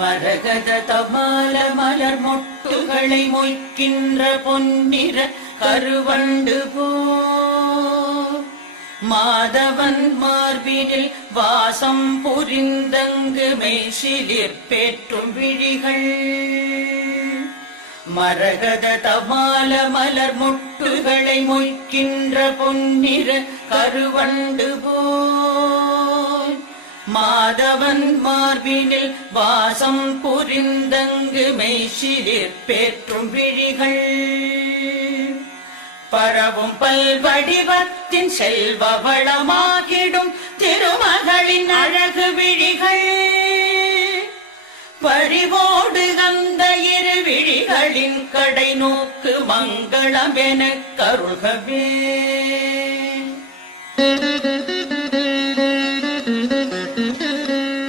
மரகத தமால மலர் மொட்டுகளை மொய்க்கின்ற பொன்னிற கருவண்டு போ மாதவன் மார்பினில் வாசம் புரிந்தங்கு மெய்சிலிர் பேற்றும் விழிகள் மரகத தமால மலர் மொட்டுகளை மொய்க்கின்ற பொன்னிற கருவண்டு போல் மாதவன் மார்பினில் வாசம் புரிந்தங்கு மெய்சிலிர் பேற்றும் விழிகள் பரவும் பல்வடிவத்தின் செல்வ வளமாகிடும் திருமகளின் அழகு விழிகள் பறிவோடு அந்த இரு விழிகளின் கடை நோக்கு மங்களம் என கருள்கவே